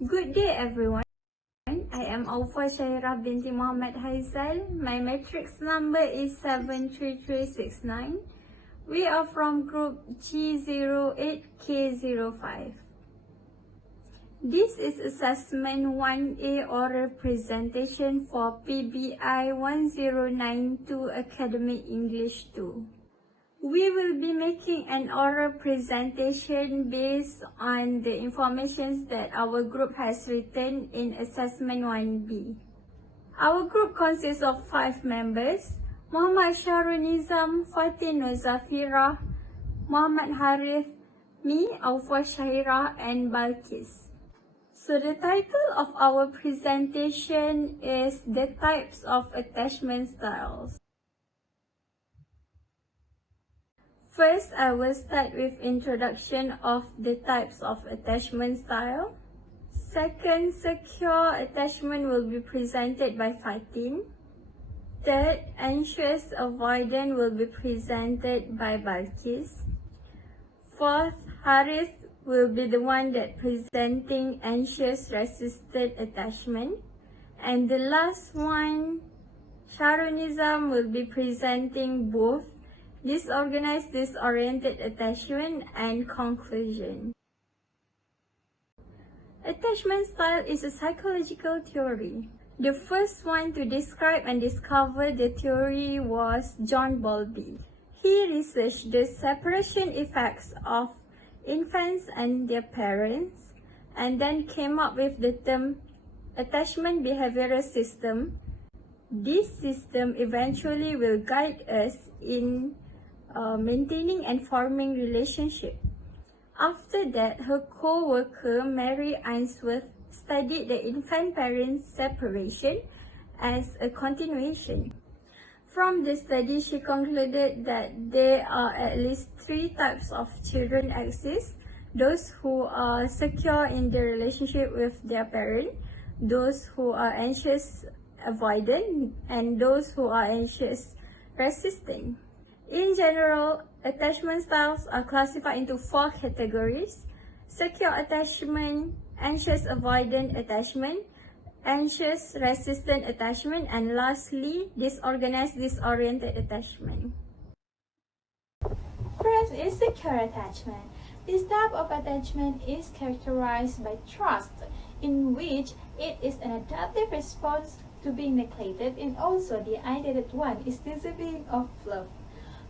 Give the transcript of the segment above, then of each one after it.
Good day, everyone. I am Aufa Shaira binti Muhammad Haizal. My matrix number is 73369. We are from group G08K05. This is assessment 1A oral presentation for PBI 1092 Academic English 2. We will be making an oral presentation based on the information that our group has written in assessment 1B. Our group consists of 5 members: Muhammad Sharul Nizam, Fatin Zafira, Muhammad Harith, me, Aufa Shahira, and Balkis. So the title of our presentation is The Types of Attachment Styles. First, I will start with introduction of the types of attachment style. Second, secure attachment will be presented by Fatin. Third, anxious avoidant will be presented by Balkis. Fourth, Harith will be the one that presenting anxious resistant attachment. And the last one, Sharul Nizam, will be presenting both disorganized, disoriented attachment and conclusion. Attachment style is a psychological theory. The first one to describe and discover the theory was John Bowlby. He researched the separation effects of infants and their parents and then came up with the term attachment behavioral system. This system eventually will guide us in maintaining and forming relationship. After that, her co-worker Mary Ainsworth studied the infant-parent separation as a continuation. From the study, she concluded that there are at least 3 types of children exist: those who are secure in their relationship with their parent, those who are anxious avoidant, and those who are anxious resistant. In general, attachment styles are classified into 4 categories: secure attachment, anxious avoidant attachment, anxious resistant attachment, and lastly, disorganized disoriented attachment. First is secure attachment. This type of attachment is characterized by trust, in which it is an adaptive response to being neglected, and also the idea that one is deserving of love.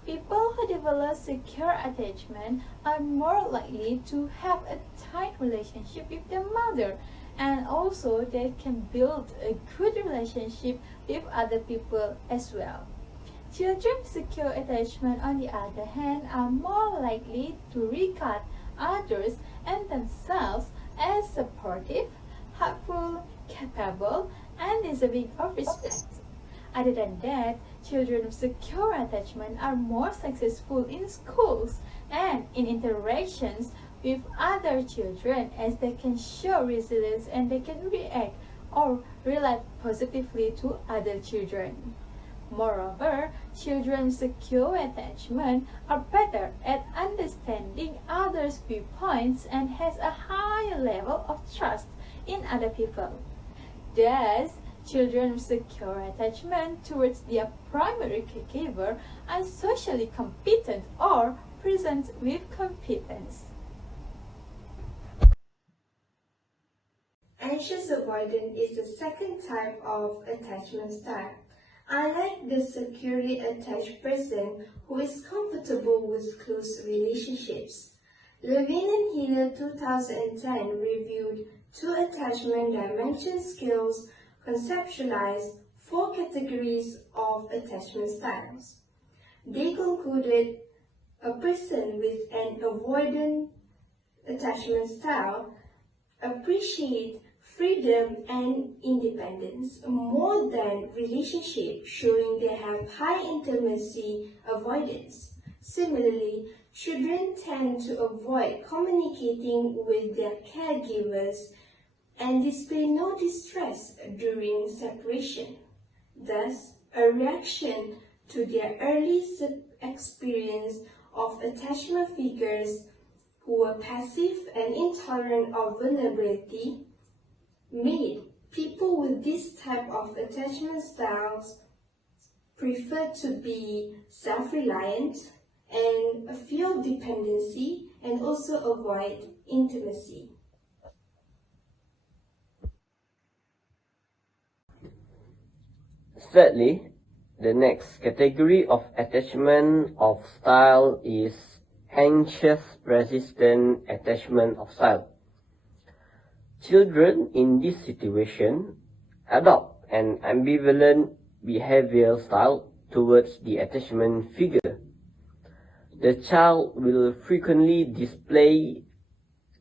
People who develop secure attachment are more likely to have a tight relationship with their mother, and also they can build a good relationship with other people as well. Children with secure attachment, on the other hand, are more likely to regard others and themselves as supportive, helpful, capable, and deserving of respect. Other than that, children with secure attachment are more successful in schools and in interactions with other children, as they can show resilience and they can react or relate positively to other children. Moreover, children with secure attachment are better at understanding others' viewpoints and has a higher level of trust in other people. Thus, children with secure attachment towards their primary caregiver are socially competent or present with competence. Anxious avoidant is the second type of attachment style. Unlike the securely attached person who is comfortable with close relationships, Levine and Hiller 2010 reviewed 2 attachment dimension scales, conceptualized 4 categories of attachment styles. They concluded a person with an avoidant attachment style appreciate freedom and independence more than relationship, showing they have high intimacy avoidance. Similarly, children tend to avoid communicating with their caregivers and display no distress during separation. Thus, a reaction to their early experience of attachment figures who were passive and intolerant of vulnerability made people with this type of attachment styles prefer to be self-reliant and feel dependency and also avoid intimacy. Thirdly, the next category of attachment of style is anxious resistant attachment of style. Children in this situation adopt an ambivalent behavioral style towards the attachment figure. The child will frequently display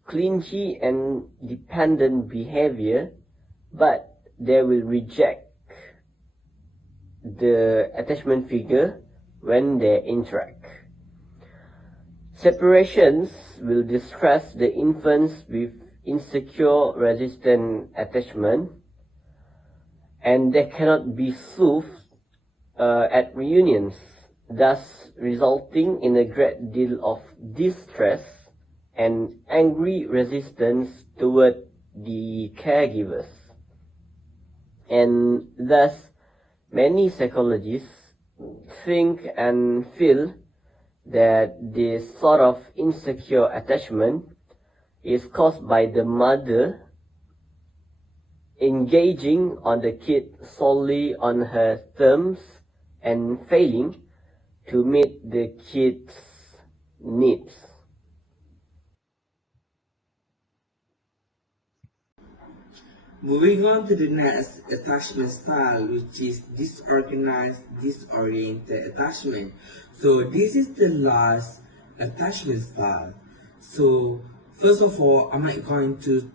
clingy and dependent behavior, but they will reject the attachment figure when they interact. Separations will distress the infants with insecure resistant attachment, and they cannot be soothed at reunions, thus resulting in a great deal of distress and angry resistance toward the caregivers. And thus, many psychologists think and feel that this sort of insecure attachment is caused by the mother engaging on the kid solely on her terms and failing to meet the kid's needs. Moving on to the next attachment style, which is disorganized, disoriented attachment. So this is the last attachment style. So first of all, I'm not going to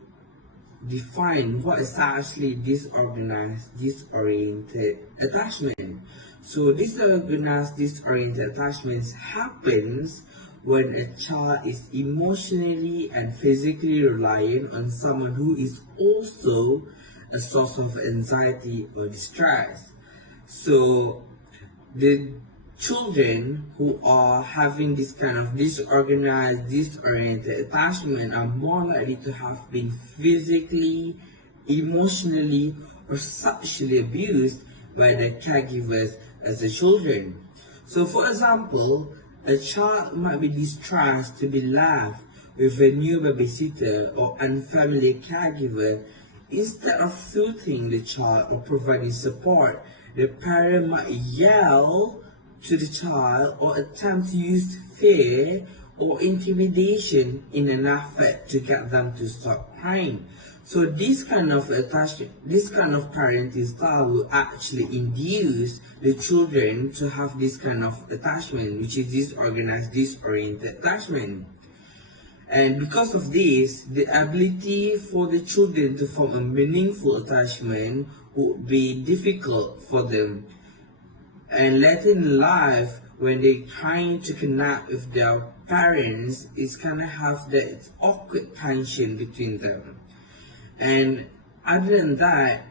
define what is actually disorganized, disoriented attachment. So disorganized, disoriented attachments happens when a child is emotionally and physically reliant on someone who is also a source of anxiety or distress. So the children who are having this kind of disorganized, disoriented attachment are more likely to have been physically, emotionally, or sexually abused by their caregivers as a children. So for example, a child might be distressed to be left with a new babysitter or unfamiliar caregiver. Instead of soothing the child or providing support, the parent might yell to the child or attempt to use fear or intimidation in an effort to get them to stop crying. So this kind of attachment, this kind of parenting style will actually induce the children to have this kind of attachment, which is disorganized, disoriented attachment. And because of this, the ability for the children to form a meaningful attachment would be difficult for them. And later in life, when they're trying to connect with their parents, it's kind of have that awkward tension between them. And other than that,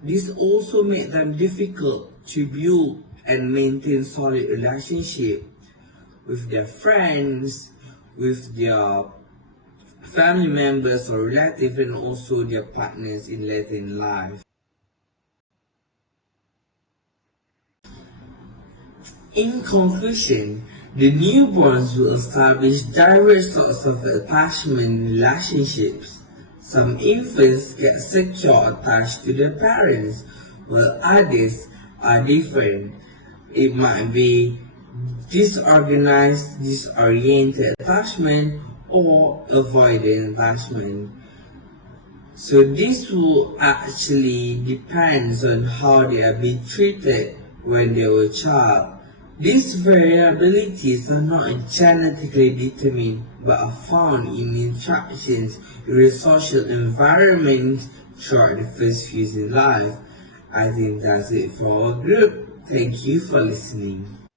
this also made them difficult to build and maintain solid relationship with their friends, with their family members or relatives, and also their partners in later in life. In conclusion, the newborns will establish diverse sorts of attachment relationships. Some infants get secure attached to their parents, while others are different. It might be disorganized, disoriented attachment, or avoidant attachment. So this will actually depends on how they are being treated when they were a child. These variabilities are not genetically determined but are found in interactions with the social environment throughout the first years in life. I think that's it for our group. Thank you for listening.